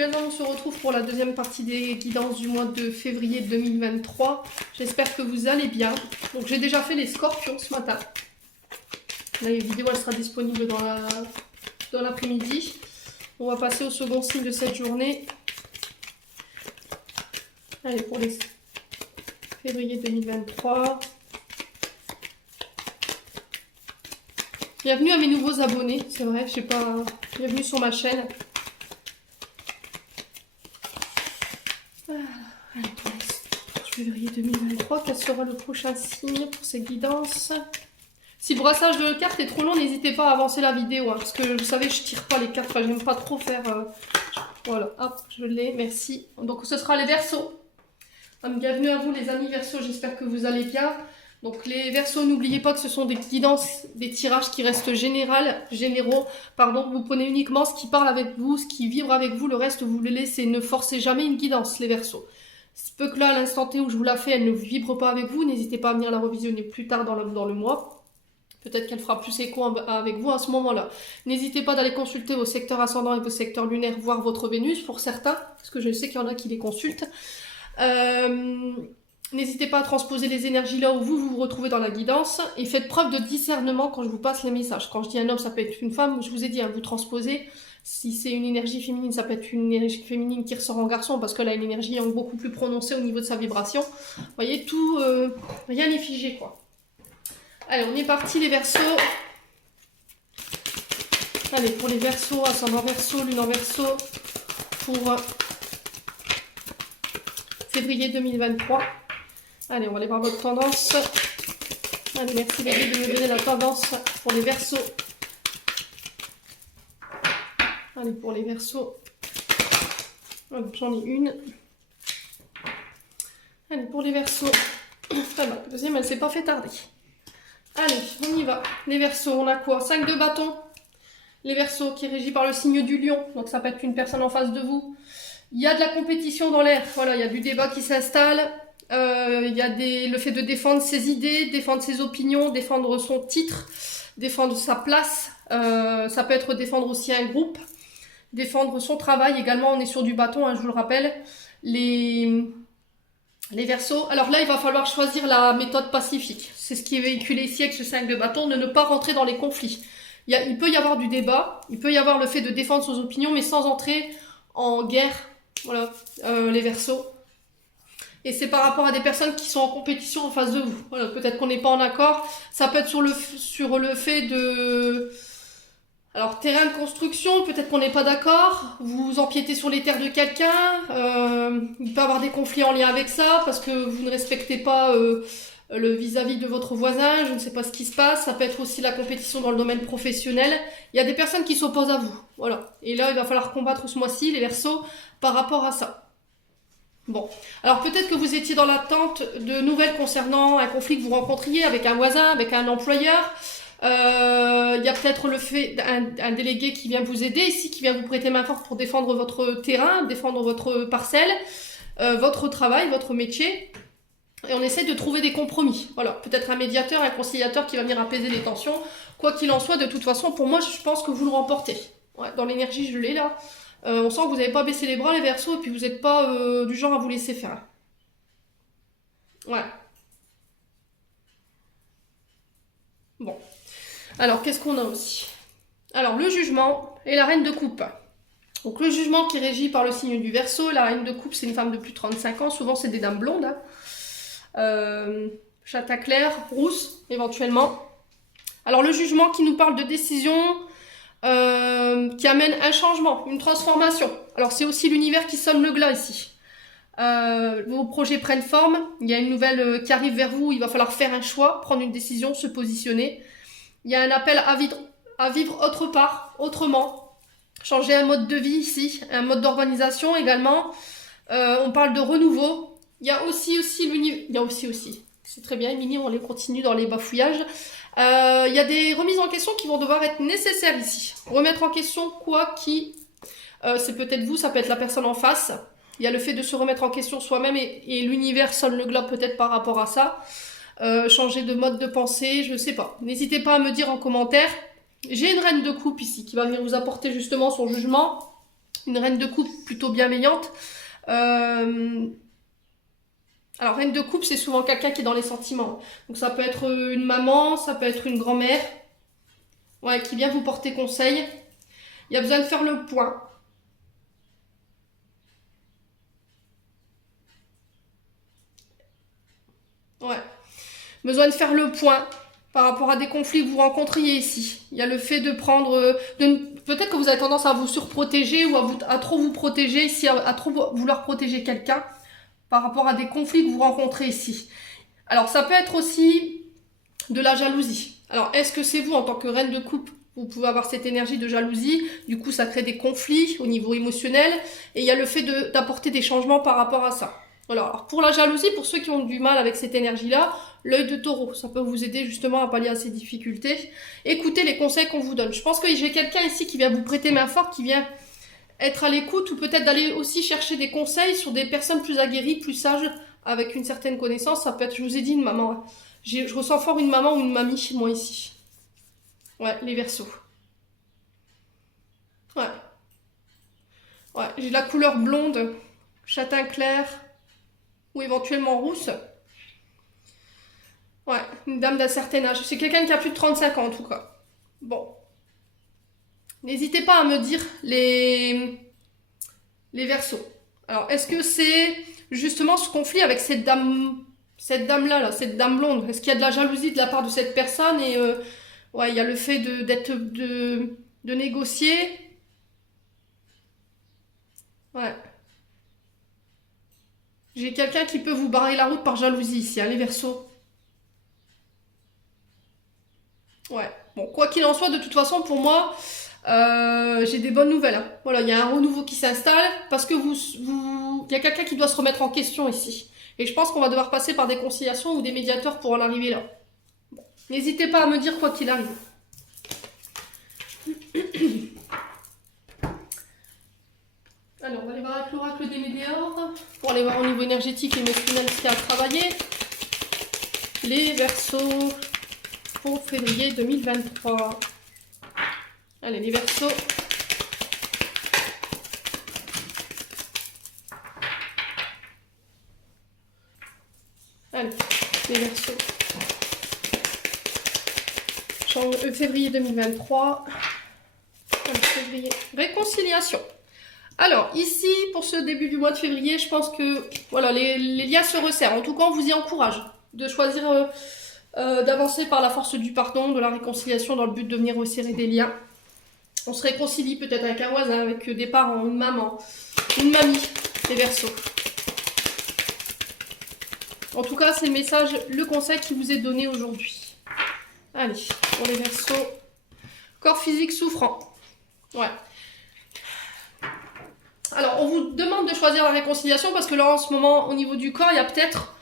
maintenant on se retrouve pour la deuxième partie des guidances du mois de février 2023. J'espère que vous allez bien. Donc j'ai déjà fait les scorpions ce matin. La vidéo elle sera disponible dans l'après-midi. On va passer au second signe de cette journée. Allez, pour les février 2023. Bienvenue à mes nouveaux abonnés, c'est vrai, je sais pas. Bienvenue sur ma chaîne. Allez, pour le février 2023, quel sera le prochain signe pour ces guidances? Si le brassage de cartes est trop long, n'hésitez pas à avancer la vidéo, hein, parce que vous savez, je tire pas les cartes, enfin, j'aime pas trop faire. Voilà, hop, je l'ai, merci. Donc ce sera les Verseaux. Bienvenue à vous les amis Verseaux, j'espère que vous allez bien. Donc les Verseaux, n'oubliez pas que ce sont des guidances, des tirages qui restent généraux. Vous prenez uniquement ce qui parle avec vous, ce qui vibre avec vous, le reste vous le laissez. Ne forcez jamais une guidance les Verseaux. C'est peu que là, à l'instant T où je vous la fais, elle ne vibre pas avec vous. N'hésitez pas à venir la revisionner plus tard dans le mois. Peut-être qu'elle fera plus écho avec vous à ce moment-là. N'hésitez pas d'aller consulter vos secteurs ascendants et vos secteurs lunaires, voir votre Vénus pour certains, parce que je sais qu'il y en a qui les consultent. N'hésitez pas à transposer les énergies là où vous vous retrouvez dans la guidance et faites preuve de discernement quand je vous passe les messages. Quand je dis un homme, ça peut être une femme, je vous ai dit, hein, vous transposez. Si c'est une énergie féminine, ça peut être une énergie féminine qui ressort en garçon parce qu'elle a une énergie beaucoup plus prononcée au niveau de sa vibration. Vous voyez, tout, rien n'est figé, quoi. Allez, on est parti les Verseaux. Allez, pour les Verseaux, ascendant Verseau, lune en Verseau, pour février 2023. Allez, on va aller voir votre tendance. Allez, merci les guides de me donner la tendance pour les Verseaux. Allez, pour les Verseaux. J'en ai une. Allez, pour les Verseaux. La deuxième, elle ne s'est pas fait tarder. Allez, on y va. Les Verseaux, on a quoi? 5 de bâton. Les Verseaux qui est régi par le signe du lion. Donc ça peut être une personne en face de vous. Il y a de la compétition dans l'air. Voilà, il y a du débat qui s'installe. Il y a le fait de défendre ses idées, défendre ses opinions, défendre son titre, défendre sa place. Ça peut être défendre aussi un groupe, défendre son travail. Également, on est sur du bâton, hein, je vous le rappelle. Les Verseaux. Alors là, il va falloir choisir la méthode pacifique. C'est ce qui est véhiculé ici avec ce 5 de bâton, de ne pas rentrer dans les conflits. Il peut y avoir du débat, il peut y avoir le fait de défendre ses opinions, mais sans entrer en guerre. Voilà, les Verseaux. Et c'est par rapport à des personnes qui sont en compétition en face de vous. Voilà, peut-être qu'on n'est pas en accord. Ça peut être sur le fait de... Alors, terrain de construction, peut-être qu'on n'est pas d'accord. Vous empiétez sur les terres de quelqu'un. Il peut y avoir des conflits en lien avec ça, parce que vous ne respectez pas le vis-à-vis de votre voisin. Je ne sais pas ce qui se passe. Ça peut être aussi la compétition dans le domaine professionnel. Il y a des personnes qui s'opposent à vous. Voilà. Et là, il va falloir combattre ce mois-ci, les Verseaux, par rapport à ça. Bon, alors peut-être que vous étiez dans l'attente de nouvelles concernant un conflit que vous rencontriez avec un voisin, avec un employeur. Il y a peut-être le fait d'un délégué qui vient vous aider ici, qui vient vous prêter main forte pour défendre votre terrain, défendre votre parcelle, votre travail, votre métier. Et on essaie de trouver des compromis. Voilà, peut-être un médiateur, un conciliateur qui va venir apaiser les tensions. Quoi qu'il en soit, de toute façon, pour moi, je pense que vous le remportez. Ouais, dans l'énergie, je l'ai là. On sent que vous n'avez pas baissé les bras les Verseaux et puis vous n'êtes pas du genre à vous laisser faire. Ouais. Bon. Alors, qu'est-ce qu'on a aussi? Alors, le jugement et la reine de coupe. Donc, le jugement qui est régi par le signe du Verseau. La reine de coupe, c'est une femme de plus de 35 ans. Souvent, c'est des dames blondes. Châtain clair, rousse, éventuellement. Alors, le jugement qui nous parle de décision... qui amène un changement, une transformation. Alors c'est aussi l'univers qui sonne le glas ici. Vos projets prennent forme, il y a une nouvelle qui arrive vers vous, il va falloir faire un choix, prendre une décision, se positionner. Il y a un appel à vivre autre part, autrement, changer un mode de vie ici, un mode d'organisation également. On parle de renouveau. Il y a aussi l'univers... Il y a aussi. C'est très bien, Émilie, on les continue dans les bafouillages. Il y a des remises en question qui vont devoir être nécessaires ici. Remettre en question quoi, qui, c'est peut-être vous, ça peut être la personne en face. Il y a le fait de se remettre en question soi-même et l'univers sonne le glas peut-être par rapport à ça. Changer de mode de pensée, je ne sais pas. N'hésitez pas à me dire en commentaire. J'ai une reine de coupe ici qui va venir vous apporter justement son jugement. une reine de coupe plutôt bienveillante. Alors, reine de coupe, c'est souvent quelqu'un qui est dans les sentiments. Donc, ça peut être une maman, ça peut être une grand-mère, ouais, qui vient vous porter conseil. Il y a besoin de faire le point. Ouais. Besoin de faire le point par rapport à des conflits que vous rencontriez ici. Il y a le fait de prendre... peut-être que vous avez tendance à vous surprotéger ou à trop vous protéger ici, à trop vouloir protéger quelqu'un par rapport à des conflits que vous rencontrez ici. Alors, ça peut être aussi de la jalousie. Alors, est-ce que c'est vous, en tant que reine de coupe, vous pouvez avoir cette énergie de jalousie, du coup, ça crée des conflits au niveau émotionnel, et il y a le fait d'apporter des changements par rapport à ça. Voilà. Alors, pour la jalousie, pour ceux qui ont du mal avec cette énergie-là, l'œil de taureau, ça peut vous aider justement à pallier à ces difficultés. Écoutez les conseils qu'on vous donne. Je pense que j'ai quelqu'un ici qui vient vous prêter main forte, qui vient être à l'écoute, ou peut-être d'aller aussi chercher des conseils sur des personnes plus aguerries, plus sages, avec une certaine connaissance. Ça peut être, je vous ai dit, une maman. Je ressens fort une maman ou une mamie, moi, ici. Ouais, les Verseaux. Ouais. Ouais, j'ai la couleur blonde, châtain clair, ou éventuellement rousse. Ouais, une dame d'un certain âge. C'est quelqu'un qui a plus de 35 ans, en tout cas. Bon. N'hésitez pas à me dire les Verseaux. Alors, est-ce que c'est justement ce conflit avec cette dame-là, là, cette dame blonde? Est-ce qu'il y a de la jalousie de la part de cette personne? Et ouais, il y a le fait de négocier. Ouais. J'ai quelqu'un qui peut vous barrer la route par jalousie ici, hein, les Verseaux. Ouais. Bon, quoi qu'il en soit, de toute façon, pour moi, j'ai des bonnes nouvelles, hein. Voilà, il y a un renouveau qui s'installe parce que il y a quelqu'un qui doit se remettre en question ici. Et je pense qu'on va devoir passer par des conciliations ou des médiateurs pour en arriver là. Bon. N'hésitez pas à me dire quoi qu'il arrive. Alors, on va aller voir avec l'oracle des Météores pour aller voir au niveau énergétique et émotionnel ce qu'il y a à travailler. Les Verseaux pour février 2023. Allez, les Verseaux. Allez, les Verseaux. Février 2023. Allez, février. Réconciliation. Alors, ici, pour ce début du mois de février, je pense que voilà, les liens se resserrent. En tout cas, on vous y encourage de choisir d'avancer par la force du pardon, de la réconciliation dans le but de venir resserrer des liens. On se réconcilie peut-être avec un voisin, avec des parents, une maman, une mamie, les Verseaux. En tout cas, c'est le message, le conseil qui vous est donné aujourd'hui. Allez, pour les Verseaux. Corps physique souffrant. Ouais. Alors, on vous demande de choisir la réconciliation parce que là, en ce moment, au niveau du corps, il y a peut-être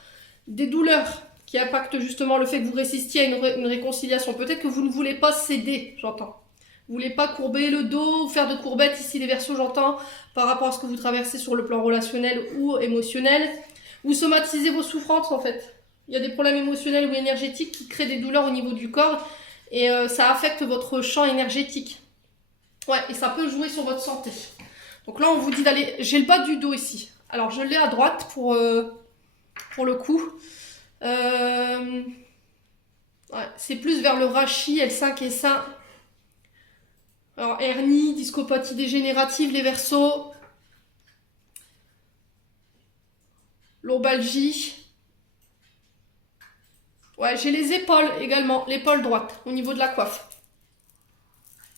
des douleurs qui impactent justement le fait que vous résistiez à une réconciliation. Peut-être que vous ne voulez pas céder, j'entends. Vous ne voulez pas courber le dos ou faire de courbettes ici, les Verseaux, j'entends, par rapport à ce que vous traversez sur le plan relationnel ou émotionnel. Vous somatisez vos souffrances, en fait. Il y a des problèmes émotionnels ou énergétiques qui créent des douleurs au niveau du corps et ça affecte votre champ énergétique. Ouais, et ça peut jouer sur votre santé. Donc là, on vous dit d'aller... J'ai le bas du dos ici. Alors, je l'ai à droite pour le coup. Ouais, c'est plus vers le rachis, L5 et sein. Alors, hernie, discopathie dégénérative, les Verseaux. Lombalgie. Ouais, j'ai les épaules également, l'épaule droite, au niveau de la coiffe.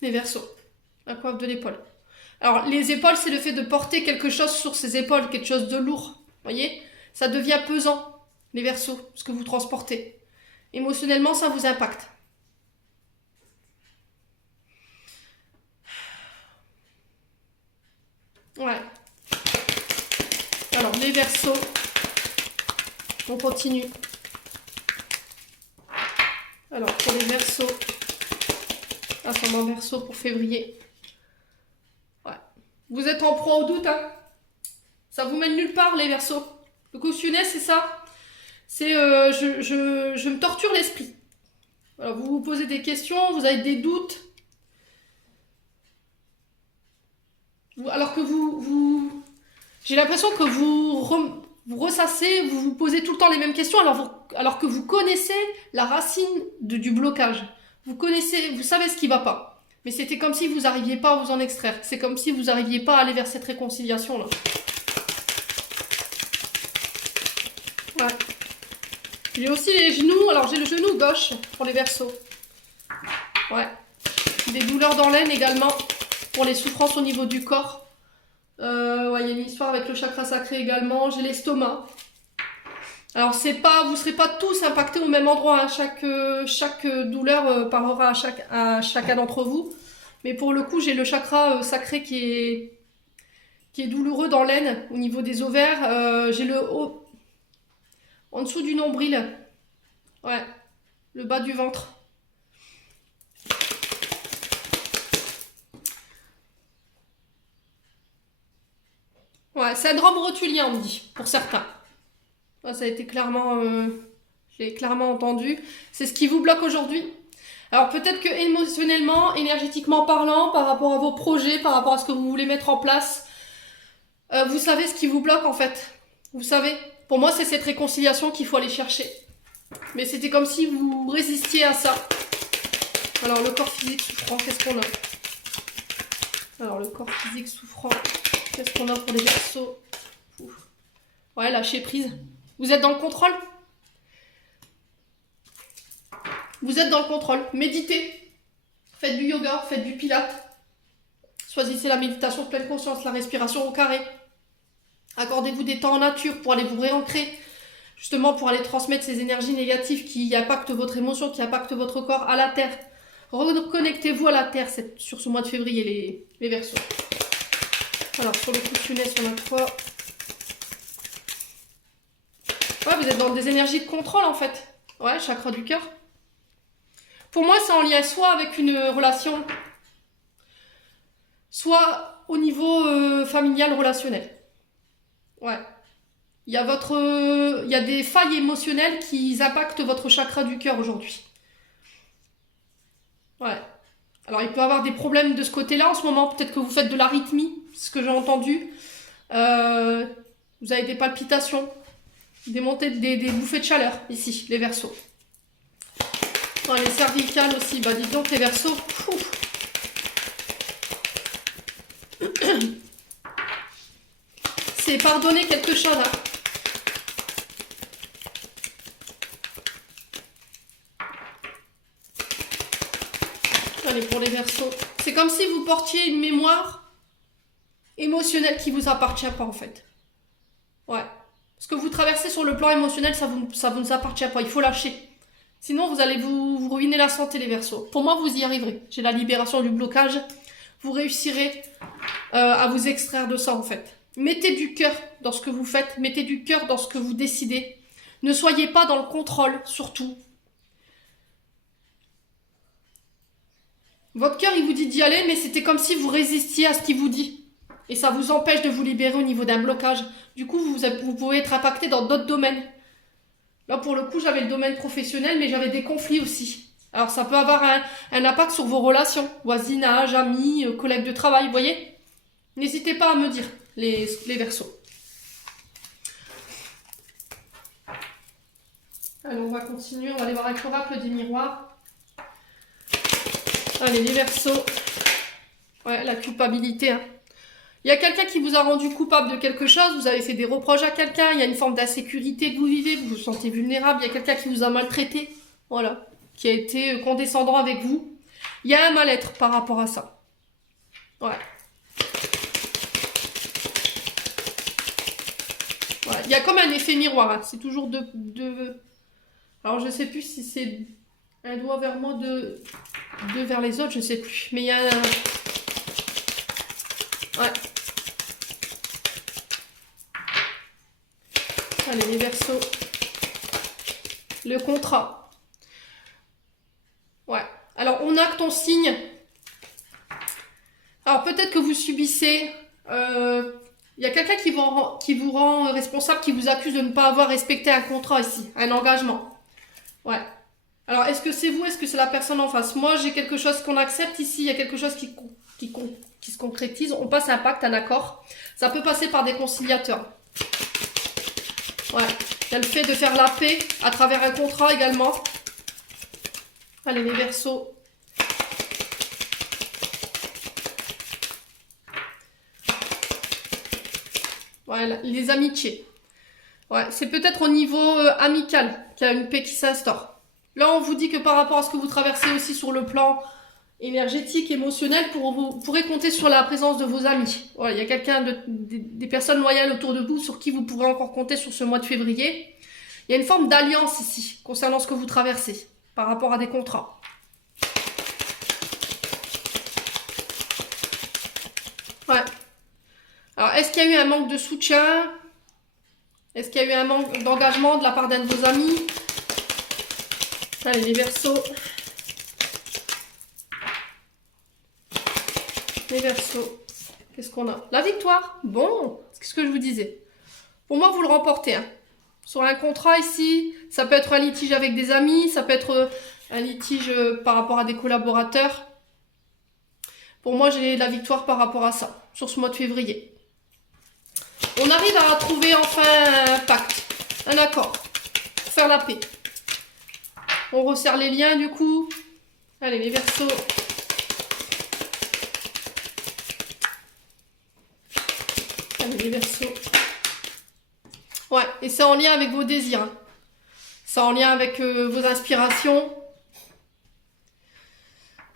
Les Verseaux. La coiffe de l'épaule. Alors, les épaules, c'est le fait de porter quelque chose sur ses épaules, quelque chose de lourd. Voyez? Ça devient pesant, les Verseaux, ce que vous transportez. Émotionnellement, ça vous impacte. Ouais. Alors, les Verseaux. On continue. Alors, pour les Verseaux. Ascendant Verseau pour février. Ouais. Vous êtes en proie au doute, hein. Ça vous mène nulle part, les Verseaux. Le cautionnet, c'est ça. C'est je me torture l'esprit. Alors, vous vous posez des questions, vous avez des doutes. Alors que j'ai l'impression que vous ressassez, vous vous posez tout le temps les mêmes questions, alors que vous connaissez la racine du blocage. Vous savez ce qui va pas. Mais c'était comme si vous n'arriviez pas à vous en extraire. C'est comme si vous n'arriviez pas à aller vers cette réconciliation-là. Ouais. J'ai aussi les genoux. Alors, j'ai le genou gauche pour les Verseaux. Ouais. Des douleurs dans l'aine également pour les souffrances au niveau du corps. Ouais, il y a une histoire avec le chakra sacré également. J'ai l'estomac. Alors, vous ne serez pas tous impactés au même endroit. Hein. Chaque douleur parlera à chacun d'entre vous. Mais pour le coup, j'ai le chakra sacré qui est douloureux dans l'aine, au niveau des ovaires. J'ai le haut, en dessous du nombril. Ouais, le bas du ventre. Ouais, syndrome rotulien, on me dit, pour certains. Ouais, ça a été clairement... j'ai clairement entendu. C'est ce qui vous bloque aujourd'hui. Alors peut-être que émotionnellement, énergétiquement parlant, par rapport à vos projets, par rapport à ce que vous voulez mettre en place, vous savez ce qui vous bloque en fait. Vous savez. Pour moi, c'est cette réconciliation qu'il faut aller chercher. Mais c'était comme si vous résistiez à ça. Alors le corps physique souffrant, qu'est-ce qu'on a? Alors le corps physique souffrant, qu'est-ce qu'on a pour les Verseaux? Ouais, lâcher prise. Vous êtes dans le contrôle? Vous êtes dans le contrôle. Méditez. Faites du yoga, faites du pilate. Choisissez la méditation de pleine conscience, la respiration au carré. Accordez-vous des temps en nature pour aller vous réancrer. Justement pour aller transmettre ces énergies négatives qui impactent votre émotion, qui impactent votre corps à la terre. Reconnectez-vous à la terre sur ce mois de février, les Verseaux. Alors, sur le coup de funeste, on a quoi? Ouais, vous êtes dans des énergies de contrôle en fait. Ouais, chakra du cœur. Pour moi, c'est en lien soit avec une relation, soit au niveau familial, relationnel. Ouais. Il y a des failles émotionnelles qui impactent votre chakra du cœur aujourd'hui. Ouais. Alors, il peut y avoir des problèmes de ce côté-là en ce moment. Peut-être que vous faites de l'arythmie, ce que j'ai entendu. Vous avez des palpitations, des montées, des bouffées de chaleur, ici, les Verseaux. Les cervicales aussi, bah dis donc les Verseaux. C'est pardonner quelque chose. Hein. Allez, pour les Verseaux. C'est comme si vous portiez une mémoire émotionnelle qui vous appartient pas en fait. Ouais. Ce que vous traversez sur le plan émotionnel, ça vous appartient pas. Il faut lâcher. Sinon, vous allez vous ruiner la santé, les Verseaux. Pour moi, vous y arriverez. J'ai la libération du blocage. Vous réussirez à vous extraire de ça, en fait. Mettez du cœur dans ce que vous faites. Mettez du cœur dans ce que vous décidez. Ne soyez pas dans le contrôle, surtout. Votre cœur, il vous dit d'y aller, mais c'était comme si vous résistiez à ce qu'il vous dit. Et ça vous empêche de vous libérer au niveau d'un blocage. Du coup, vous pouvez être impacté dans d'autres domaines. Là, pour le coup, j'avais le domaine professionnel, mais j'avais des conflits aussi. Alors, ça peut avoir un impact sur vos relations, voisinage, amis, collègues de travail, vous voyez? N'hésitez pas à me dire, les Verseaux. Allez, on va continuer, on va aller voir avec l'oracle des miroirs. Allez, les Verseaux. Ouais, la culpabilité, hein. Il y a quelqu'un qui vous a rendu coupable de quelque chose, vous avez fait des reproches à quelqu'un, il y a une forme d'insécurité que vous vivez, vous vous sentez vulnérable, il y a quelqu'un qui vous a maltraité, voilà, qui a été condescendant avec vous. Il y a un mal-être par rapport à ça. Ouais. Ouais. Il y a comme un effet miroir, hein. C'est toujours de... Alors je sais plus si c'est un doigt vers moi, deux vers les autres, je sais plus. Mais il y a un... Ouais. Allez, les Verseaux. Le contrat. Ouais. Alors, on acte ton signe. Alors, peut-être que vous subissez... Il y a quelqu'un qui vous rend responsable, qui vous accuse de ne pas avoir respecté un contrat ici, un engagement. Ouais. Alors, est-ce que c'est vous, est-ce que c'est la personne en face? Moi, j'ai quelque chose qu'on accepte ici, il y a quelque chose qui qui se concrétise. On passe un pacte, un accord. Ça peut passer par des conciliateurs. Ouais. Il y a le fait de faire la paix à travers un contrat également. Allez, les Verseaux. Ouais, les amitiés. Ouais, c'est peut-être au niveau amical qu'il y a une paix qui s'instaure. Là, on vous dit que par rapport à ce que vous traversez aussi sur le plan énergétique, émotionnel, vous pourrez compter sur la présence de vos amis. Voilà, il y a quelqu'un, des personnes loyales autour de vous sur qui vous pourrez encore compter sur ce mois de février. Il y a une forme d'alliance ici, concernant ce que vous traversez, par rapport à des contrats. Ouais. Alors, est-ce qu'il y a eu un manque de soutien? Est-ce qu'il y a eu un manque d'engagement de la part d'un de vos amis? Allez, les Verseaux. Les Verseaux. Qu'est-ce qu'on a? La victoire. Bon, c'est ce que je vous disais. Pour moi, vous le remportez. Hein. Sur un contrat ici, ça peut être un litige avec des amis, ça peut être un litige par rapport à des collaborateurs. Pour moi, j'ai la victoire par rapport à ça, sur ce mois de février. On arrive à trouver enfin un pacte, un accord, pour faire la paix. On resserre les liens du coup. Allez, les Verseaux. Allez, les Verseaux. Ouais, et c'est en lien avec vos désirs. Hein. C'est en lien avec vos inspirations.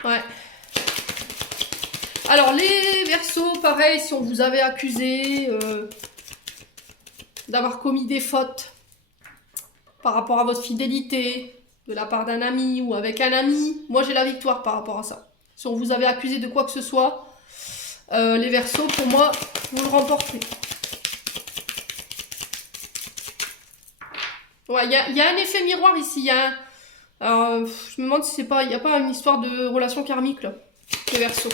Ouais. Alors, les Verseaux, pareil, si on vous avait accusé d'avoir commis des fautes par rapport à votre fidélité, de la part d'un ami ou avec un ami, moi j'ai la victoire par rapport à ça. Si on vous avait accusé de quoi que ce soit, les Verseaux, pour moi, vous le remportez. Ouais, il y a un effet miroir ici. Il y a un, je me demande si c'est pas, il n'y a pas une histoire de relation karmique là, les Verseaux.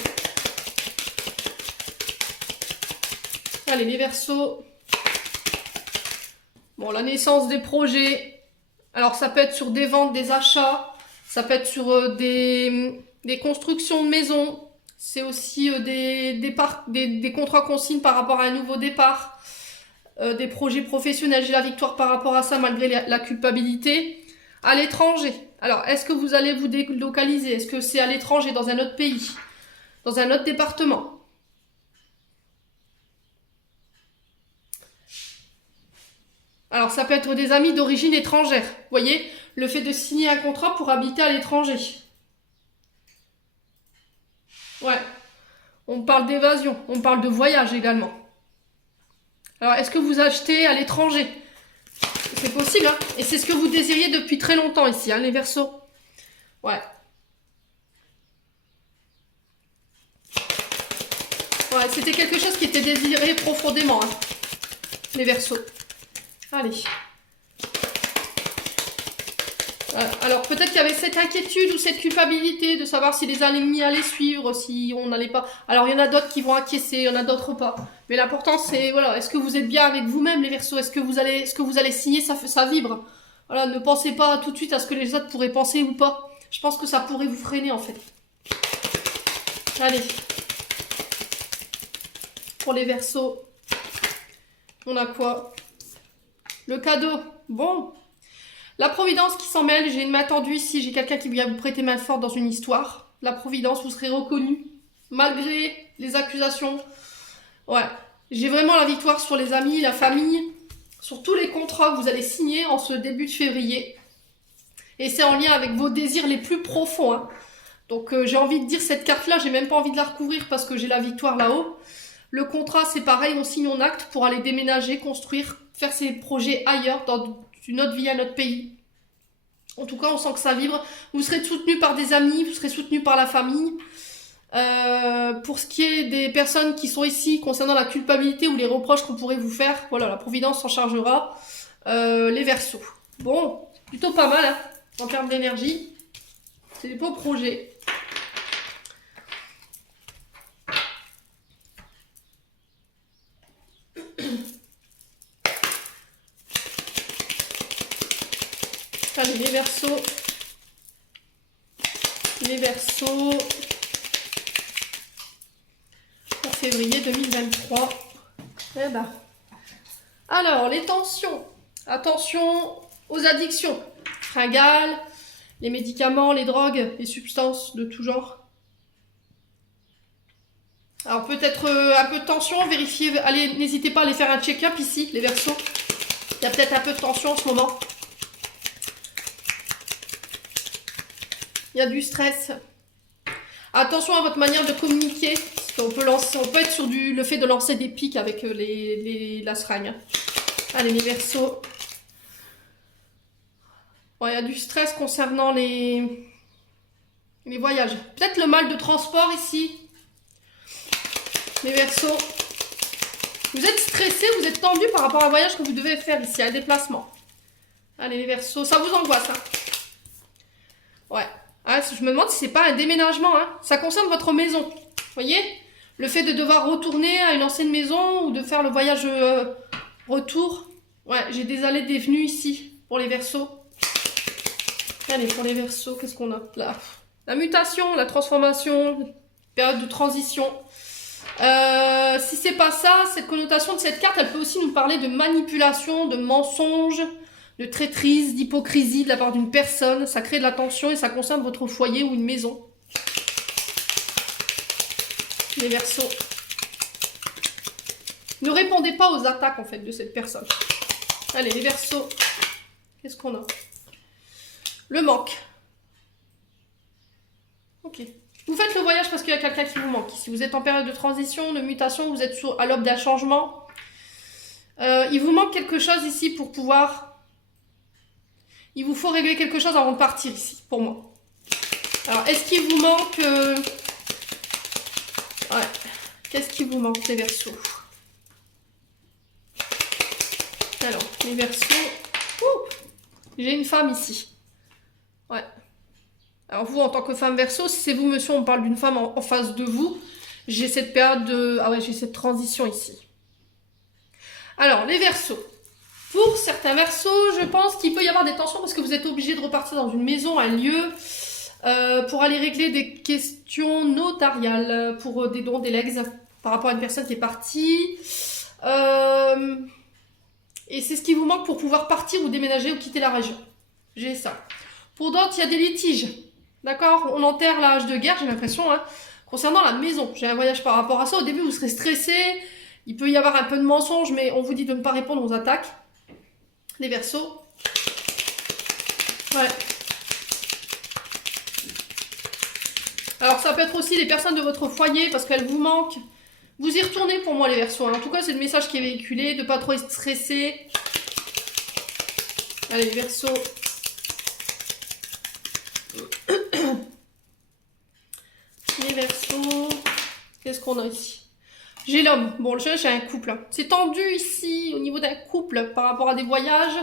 Allez, les Verseaux. Bon, la naissance des projets. Alors, ça peut être sur des ventes, des achats. Ça peut être sur des constructions de maisons. C'est aussi des contrats consignes par rapport à un nouveau départ. Des projets professionnels. J'ai la victoire par rapport à ça, malgré la culpabilité. À l'étranger. Alors, est-ce que vous allez vous délocaliser? Est-ce que c'est à l'étranger, dans un autre pays? Dans un autre département? Alors, ça peut être des amis d'origine étrangère. Vous voyez, le fait de signer un contrat pour habiter à l'étranger. Ouais. On parle d'évasion. On parle de voyage également. Alors, est-ce que vous achetez à l'étranger? C'est possible, hein. Et c'est ce que vous désiriez depuis très longtemps ici, hein, les Verseaux. Ouais. Ouais, c'était quelque chose qui était désiré profondément, hein, les Verseaux. Allez. Voilà. Alors peut-être qu'il y avait cette inquiétude ou cette culpabilité de savoir si les ennemis allaient suivre, si on n'allait pas. Alors il y en a d'autres qui vont acquiescer, il y en a d'autres pas. Mais l'important c'est, voilà, est-ce que vous êtes bien avec vous-même les Verseaux? Est-ce que vous allez signer, ça vibre? Voilà, ne pensez pas tout de suite à ce que les autres pourraient penser ou pas. Je pense que ça pourrait vous freiner en fait. Allez. Pour les Verseaux, on a quoi? Le cadeau. Bon. La providence qui s'en mêle. J'ai une main tendue ici. J'ai quelqu'un qui vient vous prêter main forte dans une histoire. La providence, vous serez reconnu. Malgré les accusations. Ouais. J'ai vraiment la victoire sur les amis, la famille. Sur tous les contrats que vous allez signer en ce début de février. Et c'est en lien avec vos désirs les plus profonds. Hein. Donc j'ai envie de dire cette carte-là. J'ai même pas envie de la recouvrir parce que j'ai la victoire là-haut. Le contrat, c'est pareil, on signe en acte pour aller déménager, construire, faire ses projets ailleurs, dans une autre vie, un autre pays. En tout cas, on sent que ça vibre. Vous serez soutenu par des amis, vous serez soutenu par la famille. Pour ce qui est des personnes qui sont ici, concernant la culpabilité ou les reproches qu'on pourrait vous faire, voilà, la Providence s'en chargera. Les Verseaux. Bon, plutôt pas mal, hein, en termes d'énergie. C'est des beaux projets. Allez, les Verseaux. Les Verseaux. février 2023. Eh ben. Alors, les tensions. Attention aux addictions. Fringales, les médicaments, les drogues, les substances de tout genre. Alors peut-être un peu de tension, vérifiez, allez, n'hésitez pas à aller faire un check-up ici, les Verseaux. Il y a peut-être un peu de tension en ce moment. Il y a du stress. Attention à votre manière de communiquer. On peut être sur le fait de lancer des pics avec la seringue. Allez, les Verseaux. Bon, il y a du stress concernant les voyages. Peut-être le mal de transport ici. Les Verseaux. Vous êtes stressé, vous êtes tendu par rapport à un voyage que vous devez faire ici, à un déplacement. Allez, les Verseaux. Ça vous angoisse, hein? Ouais. Ah, je me demande si c'est pas un déménagement, hein. Ça concerne votre maison. Vous voyez? Le fait de devoir retourner à une ancienne maison ou de faire le voyage retour. Ouais, j'ai des allées et des venues ici pour les Verseaux. Allez, pour les Verseaux, qu'est-ce qu'on a là? La mutation, la transformation, période de transition. Si c'est pas ça, cette connotation de cette carte, elle peut aussi nous parler de manipulation, de mensonge, de traîtrise, d'hypocrisie de la part d'une personne. Ça crée de la tension et ça concerne votre foyer ou une maison. Les Verseaux. Ne répondez pas aux attaques en fait de cette personne. Allez, les Verseaux. Qu'est-ce qu'on a? Le manque. Ok. Vous faites le voyage parce qu'il y a quelqu'un qui vous manque. Si vous êtes en période de transition, de mutation, vous êtes à l'aube d'un changement. Il vous manque quelque chose ici pour pouvoir... Il vous faut régler quelque chose avant de partir ici, pour moi. Alors, est-ce qu'il vous manque... Ouais. Qu'est-ce qui vous manque, les Verseaux? Alors, les Verseaux... J'ai une femme ici. Ouais. Alors vous, en tant que femme Verseau, si c'est vous, monsieur, on parle d'une femme en face de vous. J'ai cette période de... Ah ouais, j'ai cette transition ici. Alors, les Verseaux. Pour certains Verseaux, je pense qu'il peut y avoir des tensions parce que vous êtes obligé de repartir dans une maison, un lieu, pour aller régler des questions notariales, pour des dons, des legs, par rapport à une personne qui est partie. Et c'est ce qui vous manque pour pouvoir partir ou déménager ou quitter la région. J'ai ça. Pour d'autres, il y a des litiges. D'accord? On enterre l'âge de guerre, j'ai l'impression, hein. Concernant la maison, j'ai un voyage par rapport à ça. Au début, vous serez stressé. Il peut y avoir un peu de mensonge, mais on vous dit de ne pas répondre aux attaques. Les Verseaux. Ouais. Alors, ça peut être aussi les personnes de votre foyer, parce qu'elles vous manquent. Vous y retournez pour moi, les Verseaux. Hein. En tout cas, c'est le message qui est véhiculé, de ne pas trop être stressé. Allez, les Verseaux. Les Verseaux. Qu'est-ce qu'on a ici? J'ai l'homme. Bon, le j'ai un couple. Hein. C'est tendu ici, au niveau d'un couple, par rapport à des voyages.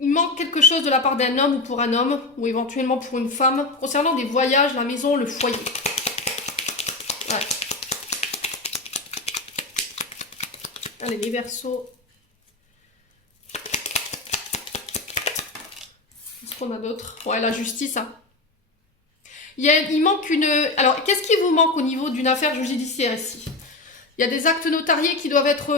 Il manque quelque chose de la part d'un homme ou pour un homme, ou éventuellement pour une femme, concernant des voyages, la maison, le foyer. Ouais. Allez, les Verseaux. Qu'est-ce qu'on a d'autre? Ouais, la justice. Hein. Il manque une... Alors, qu'est-ce qui vous manque au niveau d'une affaire judiciaire ici? Il y a des actes notariés qui doivent être...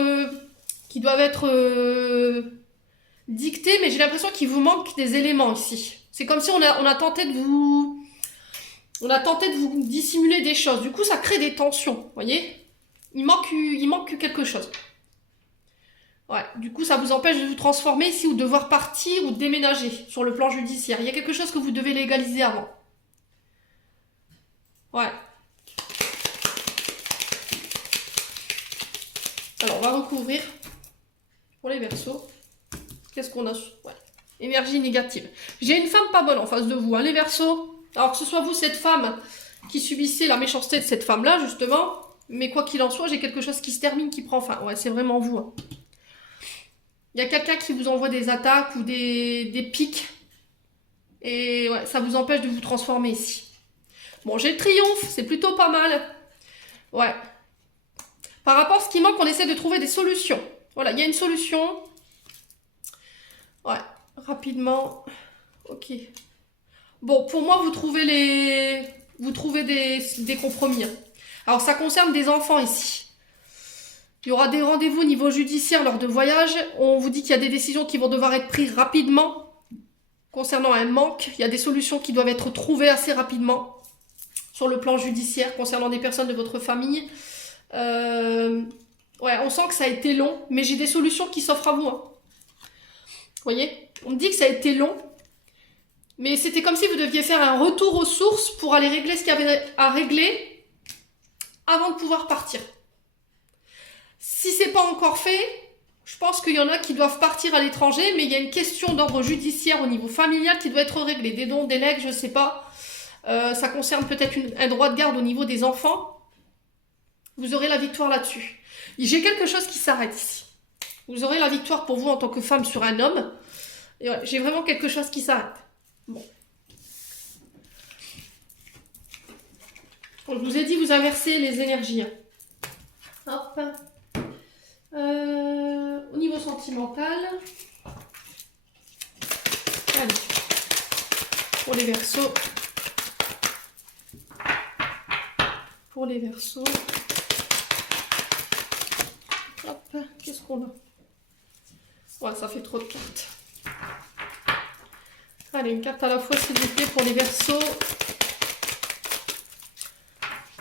dictés, mais j'ai l'impression qu'il vous manque des éléments ici. C'est comme si on a tenté de vous... On a tenté de vous dissimuler des choses. Du coup, ça crée des tensions, vous voyez? Il manque quelque chose. Ouais, du coup, ça vous empêche de vous transformer ici ou de devoir partir ou déménager sur le plan judiciaire. Il y a quelque chose que vous devez légaliser avant. Ouais. Alors, on va recouvrir pour les Verseaux. Qu'est-ce qu'on a? Ouais. Énergie négative. J'ai une femme pas bonne en face de vous, hein, les Verseaux. Alors, que ce soit vous, cette femme, qui subissez la méchanceté de cette femme-là, justement. Mais quoi qu'il en soit, j'ai quelque chose qui se termine, qui prend fin. Ouais, c'est vraiment vous. Hein. Il y a quelqu'un qui vous envoie des attaques ou des pics. Et ouais, ça vous empêche de vous transformer ici. Bon, j'ai le triomphe, c'est plutôt pas mal. Ouais. Par rapport à ce qui manque, on essaie de trouver des solutions. Voilà, il y a une solution. Ouais, rapidement. Ok. Bon, pour moi, vous trouvez des compromis. Hein. Alors, ça concerne des enfants ici. Il y aura des rendez-vous au niveau judiciaire lors de voyages. On vous dit qu'il y a des décisions qui vont devoir être prises rapidement. Concernant un manque, il y a des solutions qui doivent être trouvées assez rapidement sur le plan judiciaire concernant des personnes de votre famille. Ouais, on sent que ça a été long, mais j'ai des solutions qui s'offrent à vous. Hein. Vous voyez, on me dit que ça a été long, mais c'était comme si vous deviez faire un retour aux sources pour aller régler ce qu'il y avait à régler avant de pouvoir partir. Si c'est pas encore fait, je pense qu'il y en a qui doivent partir à l'étranger, mais il y a une question d'ordre judiciaire au niveau familial qui doit être réglée. Des dons, des legs, je sais pas. Ça concerne peut-être un droit de garde au niveau des enfants. Vous aurez la victoire là-dessus. J'ai quelque chose qui s'arrête ici. Vous aurez la victoire pour vous en tant que femme sur un homme. Et ouais, j'ai vraiment quelque chose qui s'arrête. Bon. Je vous ai dit, vous inversez les énergies. Hop. Au niveau sentimental. Allez. Pour les Verseaux. Pour les Verseaux. Hop. Qu'est-ce qu'on a? Ouais, ça fait trop de cartes. Allez, une carte à la fois, s'il vous plaît, pour les Verseaux.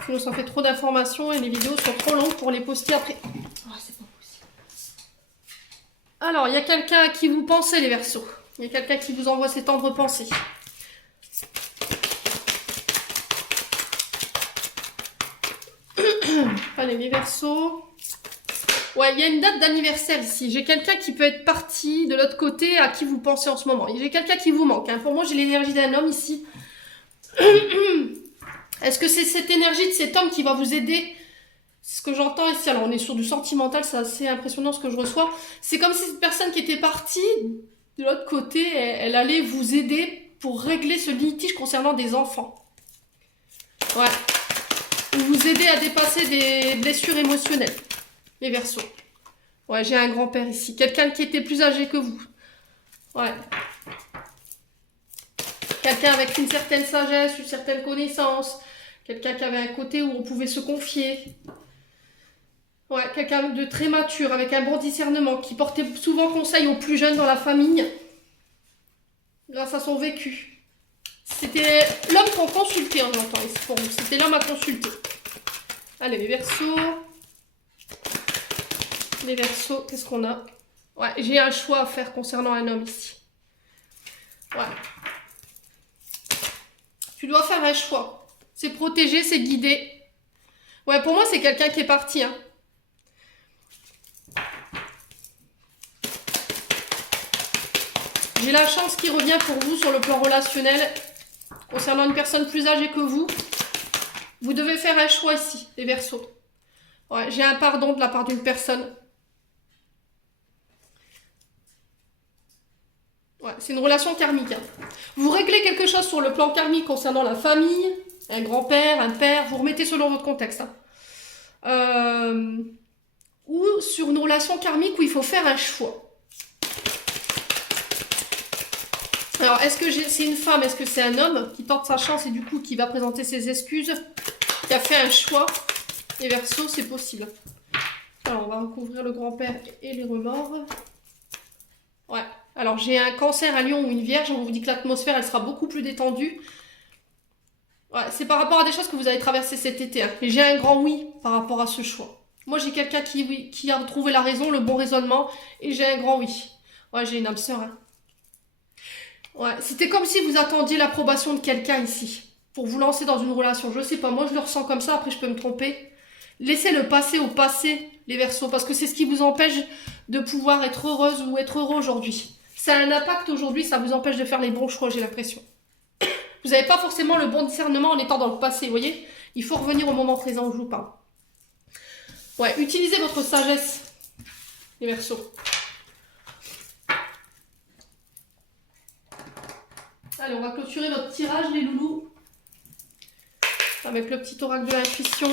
Sinon, ça fait trop d'informations et les vidéos sont trop longues pour les poster après. Oh, c'est pas possible. Alors, il y a quelqu'un à qui vous pensez, les Verseaux. Il y a quelqu'un qui vous envoie ses tendres pensées. Allez, les Verseaux. Ouais, il y a une date d'anniversaire ici. J'ai quelqu'un qui peut être parti de l'autre côté à qui vous pensez en ce moment. J'ai quelqu'un qui vous manque. Hein. Pour moi, j'ai l'énergie d'un homme ici. Est-ce que c'est cette énergie de cet homme qui va vous aider? C'est ce que j'entends ici. Alors, on est sur du sentimental. C'est assez impressionnant ce que je reçois. C'est comme si cette personne qui était partie de l'autre côté, elle allait vous aider pour régler ce litige concernant des enfants. Ouais. Ou vous aider à dépasser des blessures émotionnelles. Les Verseaux. Ouais, j'ai un grand-père ici. Quelqu'un qui était plus âgé que vous. Ouais. Quelqu'un avec une certaine sagesse, une certaine connaissance. Quelqu'un qui avait un côté où on pouvait se confier. Ouais, quelqu'un de très mature, avec un bon discernement, qui portait souvent conseil aux plus jeunes dans la famille. Grâce à son vécu. C'était l'homme qu'on consultait, on entend ici pour vous. C'était l'homme à consulter. Allez, les Verseaux. Les Verseaux, qu'est-ce qu'on a? Ouais, j'ai un choix à faire concernant un homme ici. Ouais. Tu dois faire un choix. C'est protéger, c'est guider. Ouais, pour moi, c'est quelqu'un qui est parti. Hein. J'ai la chance qui revient pour vous sur le plan relationnel. Concernant une personne plus âgée que vous. Vous devez faire un choix ici, les Verseaux. Ouais, j'ai un pardon de la part d'une personne. Ouais, c'est une relation karmique. Hein. Vous réglez quelque chose sur le plan karmique concernant la famille, un grand-père, un père, vous remettez selon votre contexte. Hein. Ou sur une relation karmique où il faut faire un choix. Alors, est-ce que c'est une femme, est-ce que c'est un homme qui tente sa chance et du coup qui va présenter ses excuses, qui a fait un choix? Les Verseaux, c'est possible. Alors, on va recouvrir le grand-père et les remords. Ouais. Alors, j'ai un cancer, un lion ou une vierge. On vous dit que l'atmosphère, elle sera beaucoup plus détendue. Ouais, c'est par rapport à des choses que vous avez traversées cet été. Hein. Et j'ai un grand oui par rapport à ce choix. Moi, j'ai quelqu'un qui a trouvé la raison, le bon raisonnement. Et j'ai un grand oui. Ouais, j'ai une âme sœur. Hein. Ouais, c'était comme si vous attendiez l'approbation de quelqu'un ici. Pour vous lancer dans une relation. Je sais pas, moi, je le ressens comme ça. Après, je peux me tromper. Laissez le passé au passé, les Verseaux. Parce que c'est ce qui vous empêche de pouvoir être heureuse ou être heureux aujourd'hui. Ça a un impact aujourd'hui, ça vous empêche de faire les bons choix, j'ai l'impression. Vous n'avez pas forcément le bon discernement en étant dans le passé, vous voyez? Il faut revenir au moment présent où je vous parle. Ouais, utilisez votre sagesse, les Verseaux. Allez, on va clôturer notre tirage, les loulous. Avec le petit oracle de l'intuition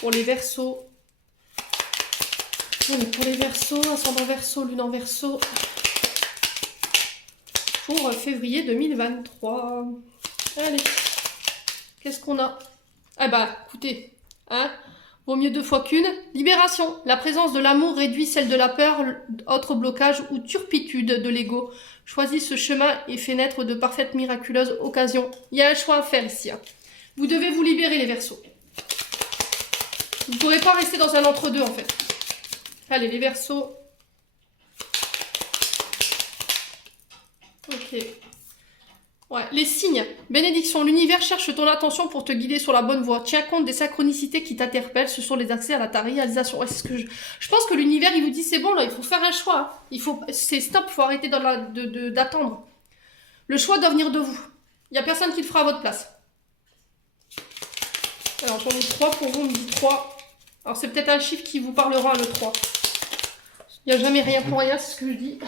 pour les Verseaux. Allez, pour les Verseaux, ascendant Verseau, lune en Verseau. pour février 2023. Allez, qu'est-ce qu'on a? Ah bah, écoutez, hein, vaut mieux 2 fois qu'une. Libération. La présence de l'amour réduit celle de la peur, autre blocage ou turpitude de l'ego. Choisis ce chemin et fais naître de parfaites miraculeuses occasions. Il y a un choix à faire ici. Hein. Vous devez vous libérer, les Verseaux. Vous ne pourrez pas rester dans un entre-deux, en fait. Allez, les Verseaux. Ok. Ouais, les signes. Bénédiction, l'univers cherche ton attention pour te guider sur la bonne voie. Tiens compte des synchronicités qui t'interpellent, ce sont les accès à ta réalisation. Ouais, c'est ce que je pense que l'univers, il vous dit, c'est bon, là, il faut faire un choix. C'est stop, il faut arrêter d'attendre. Le choix doit venir de vous. Il n'y a personne qui le fera à votre place. Alors, j'en ai 3 pour vous, on me dit 3. Alors, c'est peut-être un chiffre qui vous parlera, le 3. Il n'y a jamais rien pour rien, c'est ce que je dis.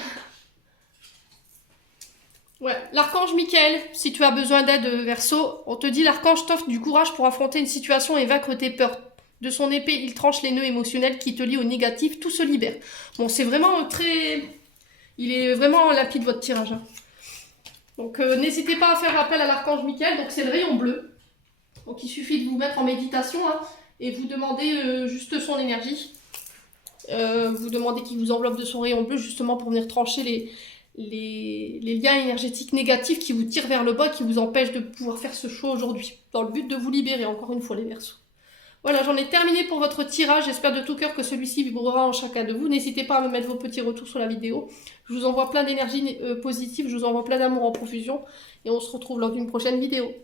Ouais, l'archange Michael, si tu as besoin d'aide, Verseau, on te dit l'archange t'offre du courage pour affronter une situation et vaincre tes peurs. De son épée, il tranche les nœuds émotionnels qui te lient au négatif, tout se libère. Bon, c'est vraiment très... Il est vraiment limpide, votre tirage. Hein. Donc, n'hésitez pas à faire appel à l'archange Michael, donc c'est le rayon bleu. Donc, il suffit de vous mettre en méditation, hein, et vous demandez juste son énergie. Vous demandez qu'il vous enveloppe de son rayon bleu, justement pour venir trancher les liens énergétiques négatifs qui vous tirent vers le bas, qui vous empêchent de pouvoir faire ce choix aujourd'hui, dans le but de vous libérer, encore une fois, les Verseaux. Voilà, j'en ai terminé pour votre tirage. J'espère de tout cœur que celui-ci vibrera en chacun de vous. N'hésitez pas à me mettre vos petits retours sur la vidéo. Je vous envoie plein d'énergie positive, je vous envoie plein d'amour en profusion, et on se retrouve lors d'une prochaine vidéo.